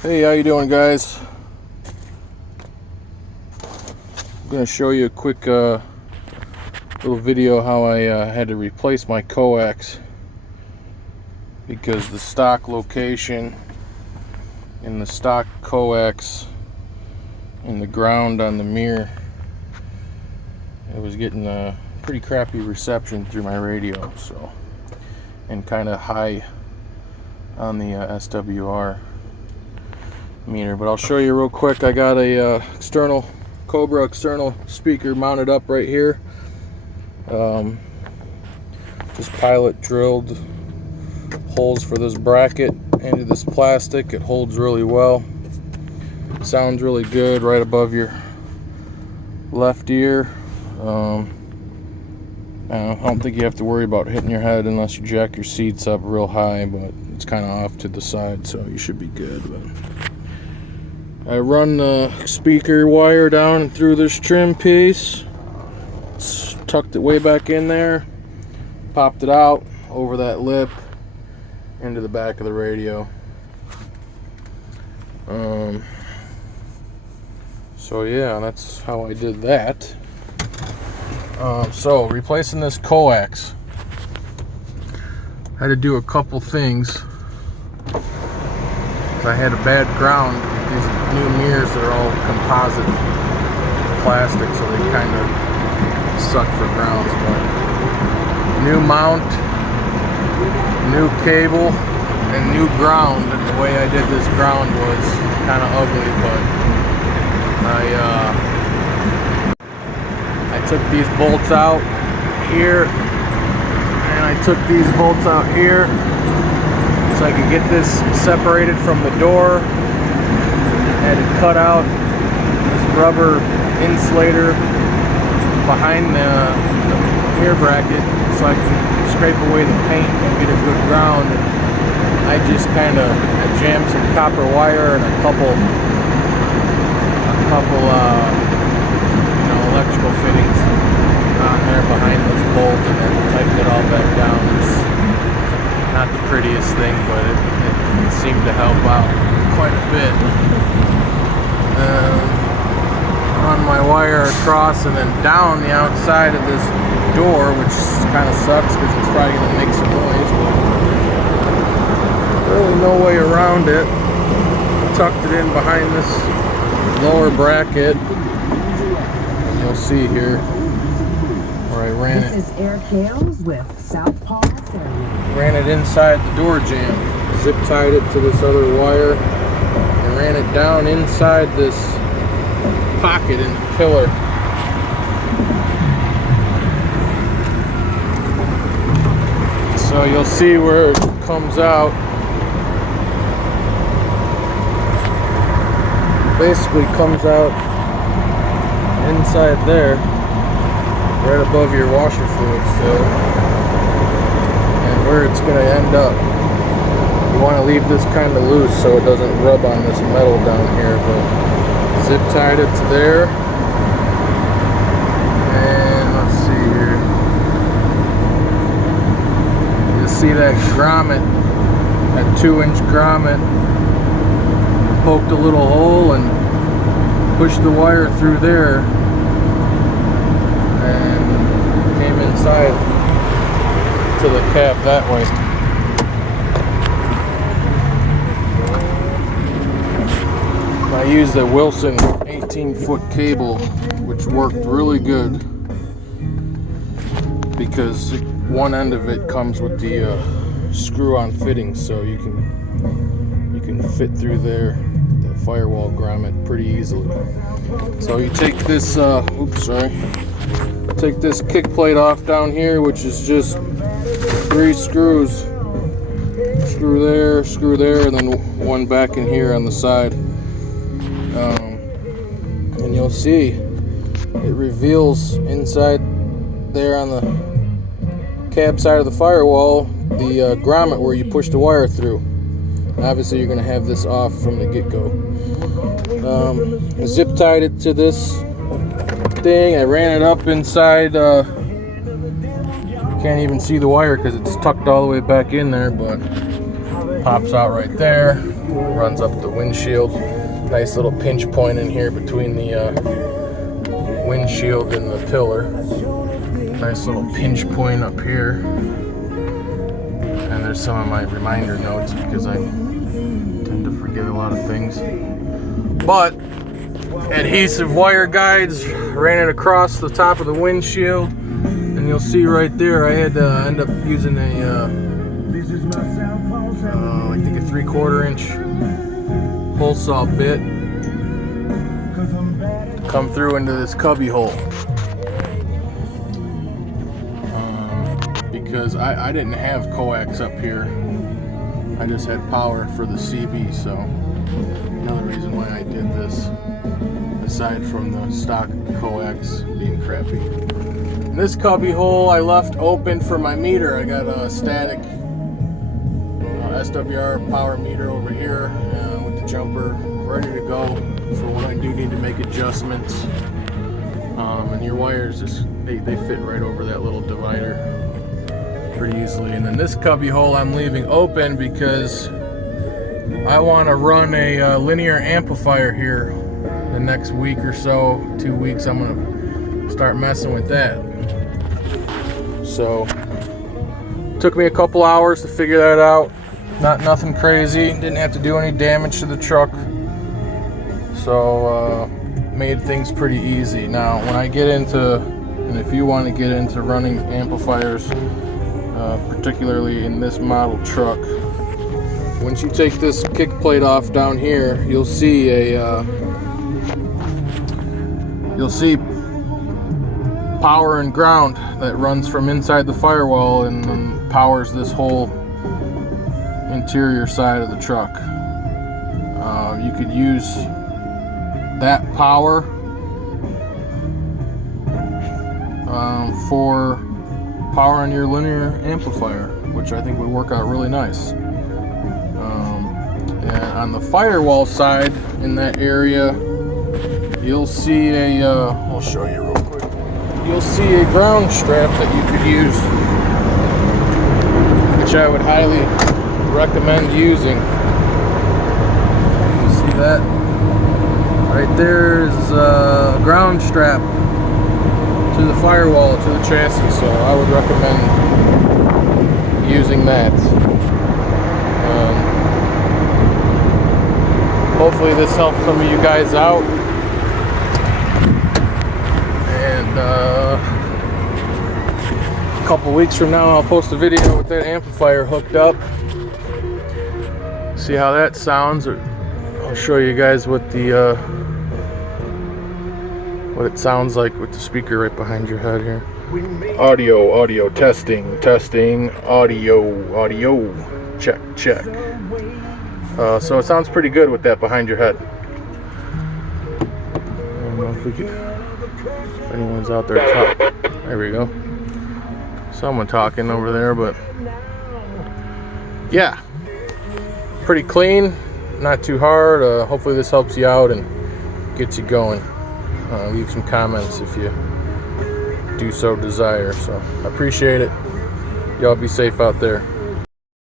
Hey, how you doing, guys? I'm going to show you a quick little video how I had to replace my coax because the stock location in the stock coax in the ground on the mirror, it was getting a pretty crappy reception through my radio, so, and kind of high on the SWR meter. But I'll show you real quick. I got a Cobra external speaker mounted up right here. Just pilot drilled holes for this bracket into this plastic. It holds really well, sounds really good right above your left ear. I don't think you have to worry about hitting your head unless you jack your seats up real high, but it's kind of off to the side, so you should be good. But I run the speaker wire down through this trim piece, tucked it way back in there, popped it out over that lip into the back of the radio. So yeah, that's how I did that. So replacing this coax, I had to do a couple things. I had a bad ground. These new mirrors are all composite plastic, so they kind of suck for grounds. But new mount, new cable, and new ground. And the way I did this ground was kind of ugly, but I took these bolts out here, and I took these bolts out here so I could get this separated from the door. I had to cut out this rubber insulator behind the ear bracket so I can scrape away the paint and get a good ground. And I just kind of jammed some copper wire and a couple electrical fittings on there behind this bolt, and then tightened it all back down. It's not the prettiest thing, but it seemed to help out quite a bit. Run my wire across and then down the outside of this door, which kind of sucks because it's probably going to make some noise, but really no way around it. Tucked it in behind this lower bracket, and you'll see here where I ran it. This is Eric Hales with Southpaw. Ran it inside the door jamb, zip tied it to this other wire, and ran it down inside this pocket in the pillar. So you'll see where it comes out. Basically comes out inside there, right above your washer fluid fill, and where it's going to end up. You want to leave this kind of loose so it doesn't rub on this metal down here, but zip tied it to there. And let's see here. You'll see that grommet, that 2-inch grommet, poked a little hole and pushed the wire through there and came inside to the cab that way. I used a Wilson 18-foot cable, which worked really good because one end of it comes with the screw-on fitting, so you can fit through there, the firewall grommet, pretty easily. So you take this, take this kick plate off down here, which is just 3 screws. Screw there, and then one back in here on the side. And you'll see it reveals inside there on the cab side of the firewall the grommet where you push the wire through. Obviously you're going to have this off from the get-go. Zip tied it to this thing. I ran it up inside. You can't even see the wire because it's tucked all the way back in there, but pops out right there, runs up the windshield. Nice little pinch point in here between the windshield and the pillar. Nice little pinch point up here. And there's some of my reminder notes because I tend to forget a lot of things. But adhesive wire guides, ran it across the top of the windshield, and you'll see right there I had to end up using a I think a 3/4 inch hole saw bit to come through into this cubby hole, because I didn't have coax up here. I just had power for the CB, so another reason why I did this, aside from the stock coax being crappy. And this cubby hole I left open for my meter. I got a static SWR power meter over here with the jumper ready to go for when I do need to make adjustments. And your wires just they fit right over that little divider pretty easily. And then this cubby hole I'm leaving open because I want to run a linear amplifier here the next week or so, 2 weeks. I'm gonna start messing with that. So took me a couple hours to figure that out. Nothing crazy, didn't have to do any damage to the truck, so made things pretty easy. Now when I get into, and if you want to get into running amplifiers, particularly in this model truck, once you take this kick plate off down here, you'll see power and ground that runs from inside the firewall and then powers this whole interior side of the truck. You could use that power for powering your linear amplifier, which I think would work out really nice. And on the firewall side in that area, you'll see I'll show you real quick. You'll see a ground strap that you could use, which I would highly recommend using. You see that? Right there is a ground strap to the firewall, to the chassis, so I would recommend using that. Hopefully this helps some of you guys out. And a couple weeks from now I'll post a video with that amplifier hooked up. See how that sounds. I'll show you guys what it sounds like with the speaker right behind your head here. Audio, testing, audio, check. So it sounds pretty good with that behind your head. I don't know if anyone's out there talking. There we go. Someone talking over there, but yeah, pretty clean, not too hard. Hopefully this helps you out and gets you going. Leave some comments if you do so desire. So I appreciate it. Y'all be safe out there.